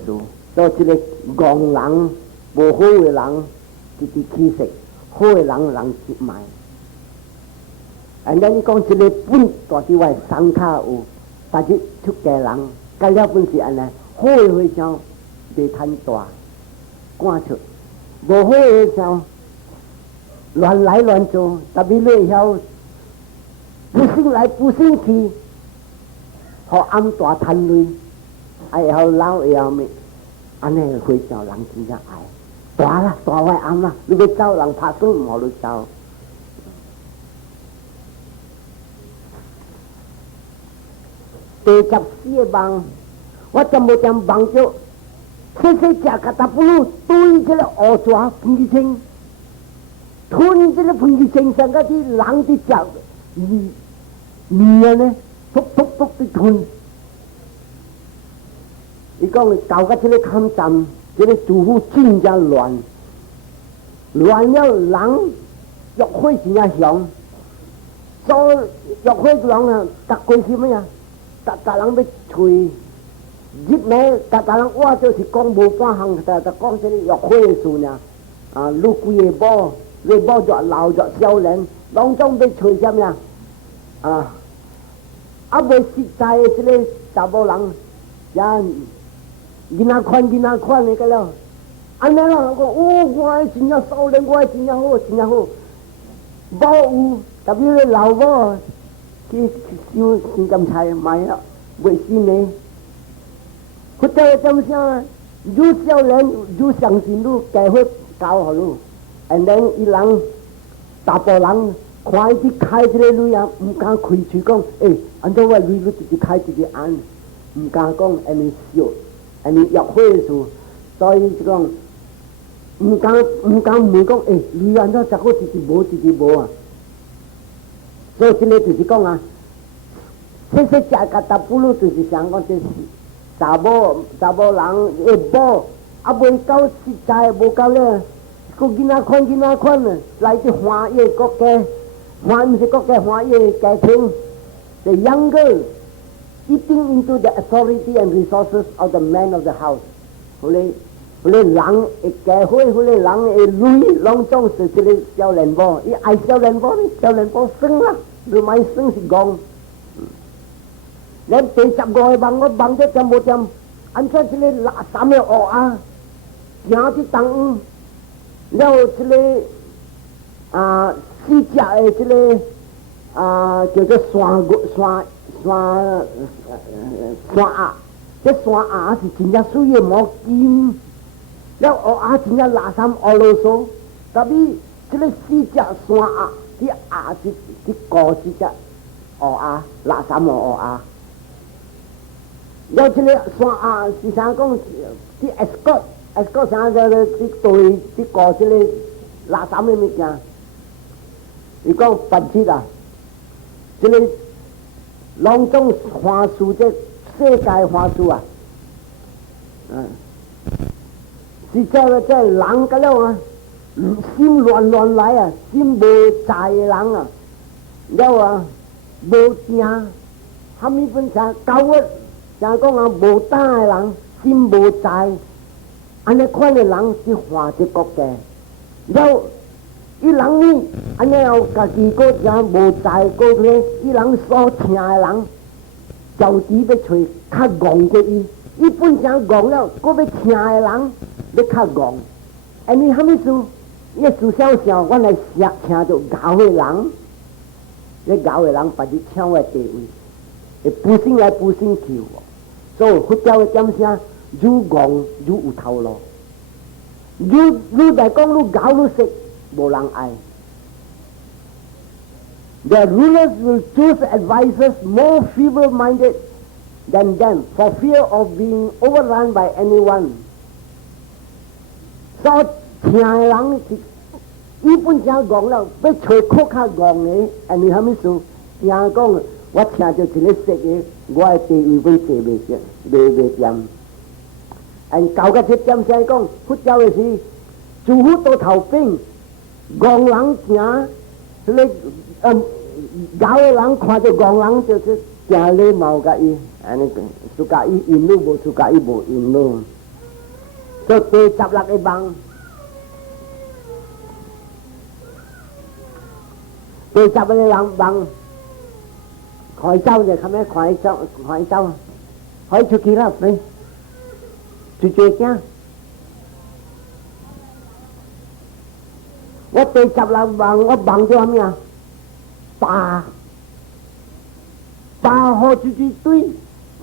所以这个戆人无好的人就起色，好的人去卖。人家你讲这个本大伫外山骹有，但是出家人，甲了本是安尼，好的会上袂贪大，赶出；无好的上乱来乱做，特别你晓不信来不信去，互暗大贪累，还会晓老会晓咩？安尼会上人真正爱，大啦大坏暗啦，你要走人拍算唔好你走。第14个梦，我怎无点梦着，细细只甲达不如对这个乌蛇喷气清，吞这个喷气清上个啲人啲食面呢，突的吞。伊讲搞个这个抗战，这个政府真正乱了人欲火真正响，所以欲火人啊，达过什么呀？大人要吹，入呢，大人我就是讲无半项，就讲这个欲火的事呢。啊，愈贵的宝，越宝越老越少年，拢总要吹什么呀？啊，未实在的这个查某人，也囡仔款的个了。安尼人讲，我真正少年，我真正好，宝有，特别是老宝。去收新甘菜买了，卫生呢？佢哋點想？愈少年愈相信愈計會教好愈，and then 伊人大部人看伊開這個女啊，唔敢開嘴講，安怎我女直接開這個案，唔敢講安尼笑，安尼約會的事，所以就講唔敢問講，女安怎實好直接無啊？所以这个就是讲啊，细细只个达不如就是想讲，就是查某人会宝，未够实在，无够咧，个囡仔款啊，来自华裔国家，唔是国家华裔家庭，the younger eating into the authority and resources of the man of the house， 后来人会结婚，后来人会累，拢总是这个少年宝，伊爱少年宝呢，少年宝生啦。你买生是講，連第15個夢我夢得點無點，按照這個垃圾的學啊，行去當了這個四隻的這個叫做山鴨，這山鴨是真正水的冇金，了學啊真正垃圾學囉嗦，特別這個四隻山鴨。啲鴨啲個子只鵝鴨，垃圾冇鵝鴨。有這個山鴨是想講啲 escort 想個啲對啲個子咧垃圾咩物件？你講白痴啊！這個攏總花樹即世界花樹啊，是即人個了啊！心亂來啊，心無在的人啊，了啊，無正，蝦米本啥高啊，像講啊無膽的人，心無在，安尼款的人是換一個國家，了，伊人呢，安尼有家己個正無在個咧，伊人所聽的人，就只要找較戇過伊，一般上讲了，嗰要请的人要较戆，而你还没做，一做小小，我来请着教的人，你教的人把你抢我地位，会不信来不信去，所以佛教的讲啥，越戆越有头路，越来讲越教越识，无人爱。The rulers will choose advisors more feeble-minded than them for fear of being overrun by anyone. 所以听的人是一般上讲了，要找靠较戆的，安尼还没说。听讲，我听到一个识的，我的地位会坐袂掂。按教个这点先讲，佛教的是诸佛都头边，戆人行，所以教的人看到戆人就是行礼貌甲伊，安尼讲，苏甲伊引路无，苏甲伊无引路。所以第16个梦，第10个人梦，开走就看咩开走，开出去啦，咪就这样。我第16梦，我梦到咩啊？霸好出去堆，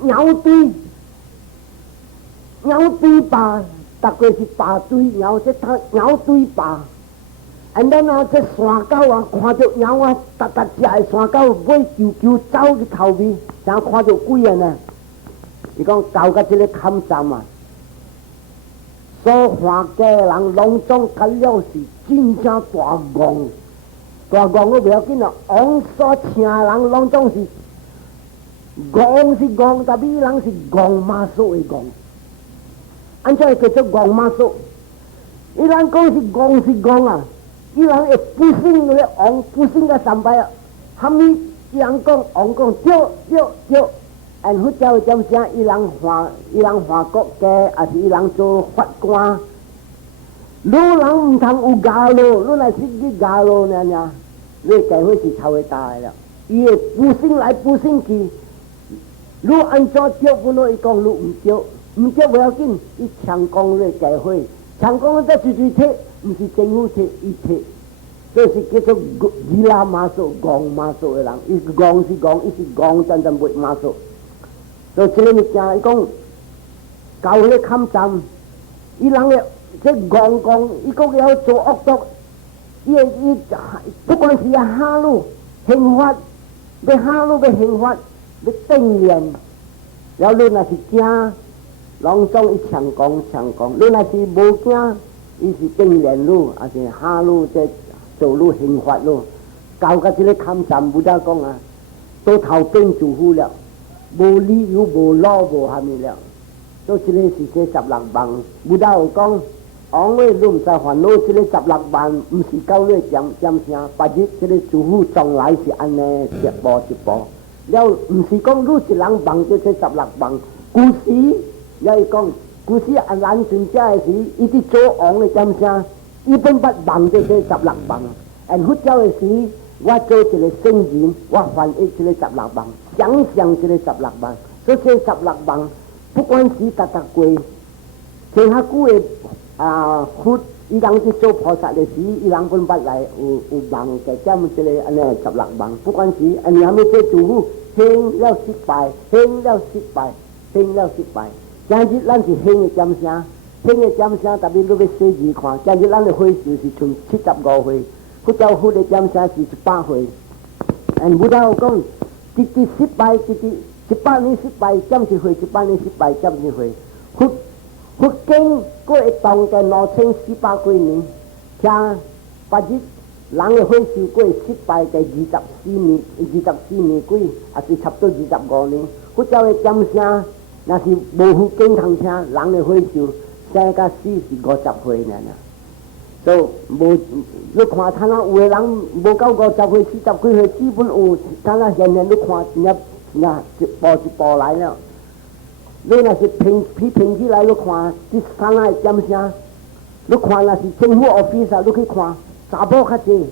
鸟堆霸，大概是霸堆鸟，这他鸟堆霸。and then 啊，这山狗啊，看到鸟啊，踏只的山狗，尾啾走去头边，然后看到鬼人啊，伊讲到甲这个坎站啊，所看嘅人拢总看了是真正大戆。大戆我不要紧啦，昂所请人拢总是戆是戆，但比人是戆马术的戆，安怎叫做戆马术？伊人讲是戆啊，伊人会不信个昂，不信个三拜啊，哈咪伊人讲昂讲对，按佛教讲啥？伊人换国家，还是伊人做法官？你人唔通有假咯，你来是去假咯呢？你教会是超伟大的了，伊会不信来不信去，你按照对不咯？伊讲你唔对不要紧，伊强攻你教会，强攻你再追摕，唔是政府摕，伊摕，这是叫做伊拉马术、戆马术的人，伊戆是戆，伊是戆真正不马术。所以这个物件，伊讲教会抗战，伊人嘅。这戆，伊个要做恶毒，伊不管是下路刑法，要下路要刑法，要定练，了你若是惊，拢总伊强讲，你若是无惊，伊是定练路，还是下路在做路刑法路，教甲这个抗战不得讲啊，都头边做好了，无理由无老无虾米了，所以这个是这16梦，不得有讲。昂位你唔使烦恼，这个16万唔是教你讲声，白日这个主妇从来是安尼一步，了唔是讲你一人梦这16万，古时也是讲，古时啊咱全家的时，伊伫做昂的讲声，伊本不梦这16万，而佛教的时，我做一个圣人，我翻译这个16万，想象这个16万，所以这16万不管是达过，其他久的。佛伊人去做菩萨的时，伊人本不来有梦嘅，咁这个安尼16梦，不管是安尼还没做主妇，兴了失败，今日咱是兴的讲声，特别你要写字看，今日咱的岁数是从75岁，佛教佛的讲声是18岁，不到讲，直失败，18年失败，今次会18年失败，今次会佛经过会当嘅2018几年，听白日人嘅岁数过失败嘅24年几，也是差不多25年。佛教嘅讲声，那是无佛经通听，人嘅岁数生到死是50岁呢。所以无你看，他那有嘅人无到50岁、40几岁，基本有。他那现在你看，一步来了。你若是平起来，你看这山那点声，你看那是政府 office 你去看，查甫较济，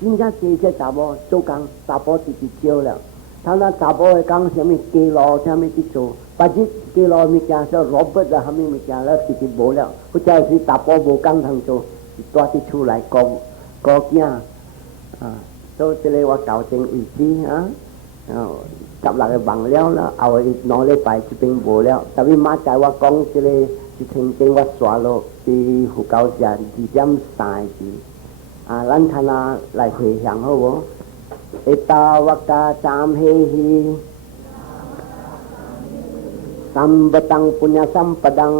真正济些查甫做工，查甫直少了。他那查甫会讲什么街路，什么去做， ปัจจิกิโลมิจาจะรบเบิดละหามิมิจาแล้วสิโบแล้วพระเจ้าสิตาปอโบกังทางโจตัวที่ชูไหลกอเกียโตจะเรียกว่าเก่าเจงอีกทีฮะกับหลักบังแล้วเอาอีกน้อยเลยไปจะเป็นโบแล้วแต่วิมาใจว่ากองจะเลยจะถึงเจงว่าสวาโลที่หูเก่าจะที่ย้ำสายที่ลันธนาไหลเหยหยังเขาบอกเอตาวกาจามเฮหีสัมปตังปุญญสัมปดัง